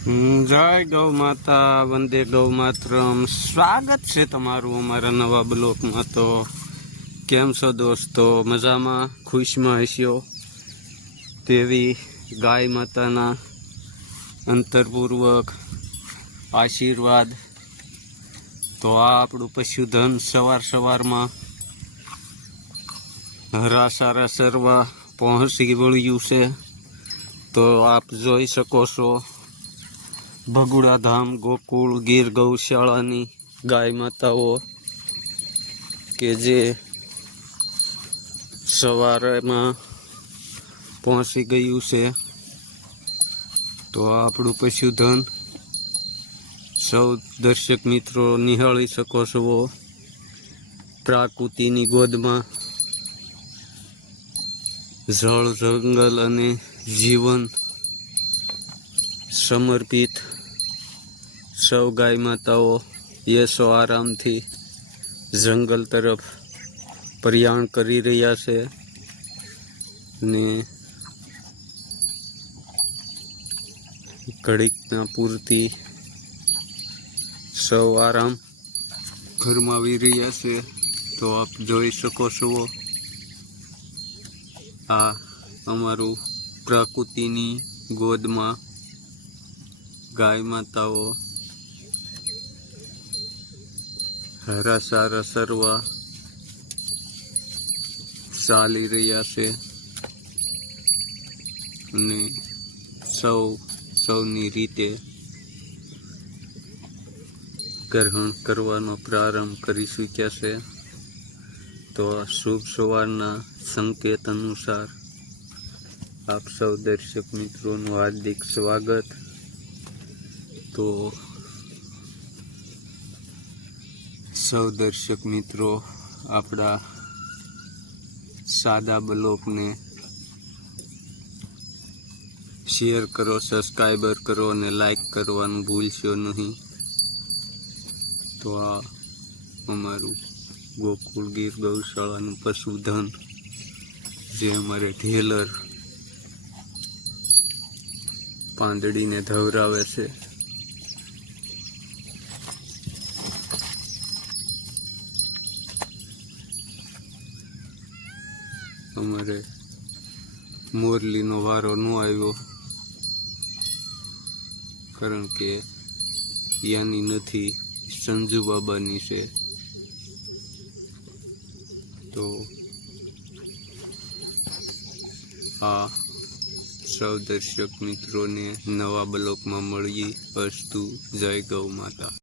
જય ગૌ માતા, વંદે ગૌ માતરમ. સ્વાગત છે તમારું અમારા નવા બ્લોકમાં. તો કેમ છો દોસ્તો? મજામાં, ખુશમાં હશો તેવી ગાય માતાના અંતરપૂર્વક આશીર્વાદ. તો આ આપણું પશુધન સવારમાં હરાસારા સરવા પહોંચી વળ્યું છે. તો આપ જોઈ શકો છો ભગુડા ધામ ગોકુળ ગીર ગૌશાળાની ગાય માતાઓ કે જે સવારમાં પહોંચી ગયું છે. તો આ આપણું પશુધન સૌ દર્શક મિત્રો નિહાળી શકો છો. પ્રાકૃતિની ગોદમાં જળ, જંગલ અને જીવન સમર્પિત સૌ ગાય માતાઓ યશો આરામથી જંગલ તરફ પ્રયાણ કરી રહ્યા છે ને ઘડીકના પૂરતી સૌ આરામ ફરમાવી રહ્યા છે. તો આપ જોઈ શકો છો આ અમારું પ્રકૃતિની ગોદમાં ગાય માતાઓ હરાસારા સરવા ચાલી રહ્યા છે અને સૌની રીતે ગ્રહણ કરવાનો પ્રારંભ કરી ચૂક્યા છે. તો આ શુભ સવારના સંકેત અનુસાર આપ સૌ દર્શક મિત્રોનું હાર્દિક સ્વાગત. તો સૌ દર્શક મિત્રો આપણા સાદા બ્લોગને શેર કરો, સબસ્ક્રાઈબર કરો અને લાઈક કરવાનું ભૂલશો નહીં. તો આ અમારું ગોકુળ ગીર ગૌશાળાનું પશુધન જે અમારે ઢેલર પાંદડીને ધવરાવે છે. અમારે મોરલીનો વારો ન આવ્યો કારણ કે યાની નથી, સંજુ બાબાની છે. તો આ સૌ દર્શક મિત્રોને નવા બ્લોકમાં મળીએ. અસ્તુ. જય ગૌ માતા.